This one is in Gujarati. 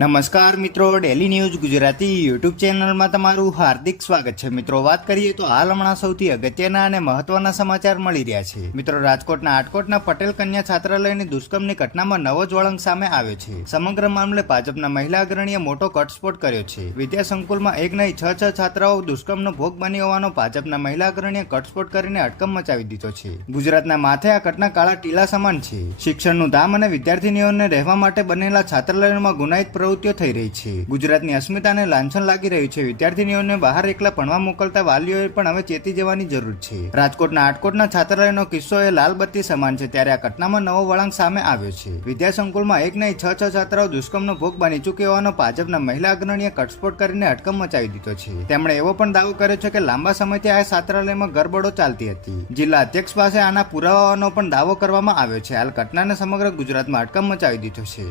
નમસ્કાર મિત્રો, ડેલી ન્યૂઝ ગુજરાતી યુટ્યુબ ચેનલમાં તમારું હાર્દિક સ્વાગત છે. મિત્રો, વાત કરીએ તો હાલ હમણાં સૌથી અગત્યના અને મહત્વના સમાચાર મળી રહ્યા છે. મિત્રો, રાજકોટના આટકોટના પટેલ કન્યા છાત્રાલયની દુષ્કર્મની ઘટનામાં નવો જ વળાંક સામે આવ્યો છે. સમગ્ર મામલે ભાજપના મહિલા અગ્રણીએ મોટો ઘટસ્ફોટ કર્યો છે. વિદ્યા સંકુલમાં એક નહીં છ છાત્રાઓ દુષ્કર્મનો ભોગ બની હોવાનો ભાજપના મહિલા અગ્રણીએ ઘટસ્ફોટ કરીને હડકંપ મચાવી દીધો છે. ગુજરાતના માથે આ ઘટના કાળા ટીલા સમાન છે. શિક્ષણનું ધામ અને વિદ્યાર્થીનીઓને રહેવા માટે બનેલા છાત્રાલયોમાં ગુનાહિત પ્રવૃત્તિઓ થઈ રહી છે. ગુજરાતની અસ્મિતાને લાંછન લાગી રહ્યું છે. વિદ્યાર્થીનીઓને બહાર એકલા ભણવા મોકલતા વાલીઓએ પણ હવે ચેતી જવાની જરૂર છે. રાજકોટના આટકોટના છાત્રાલયનો કિસ્સો એ લાલ બત્તી સમાન છે. ત્યારે આ ઘટનામાં નવો વળાંક સામે આવ્યો છે. વિદ્યા સંકુલમાં એક નહીં છ છાત્રાઓ દુષ્કર્મનો ભોગ બની ચૂક્યા હોવાનો ભાજપના મહિલા અગ્રણીએ ઘટસ્ફોટ કરીને હડકંપ મચાવી દીધો છે. તેમણે એવો પણ દાવો કર્યો છે કે લાંબા સમયથી આ છાત્રાલયમાં ગરબડો ચાલતી હતી. જિલ્લા અધ્યક્ષ પાસે આના પુરાવાનો પણ દાવો કરવામાં આવ્યો છે. હાલ ઘટનાને સમગ્ર ગુજરાતમાં હડકંપ મચાવી દીધો છે.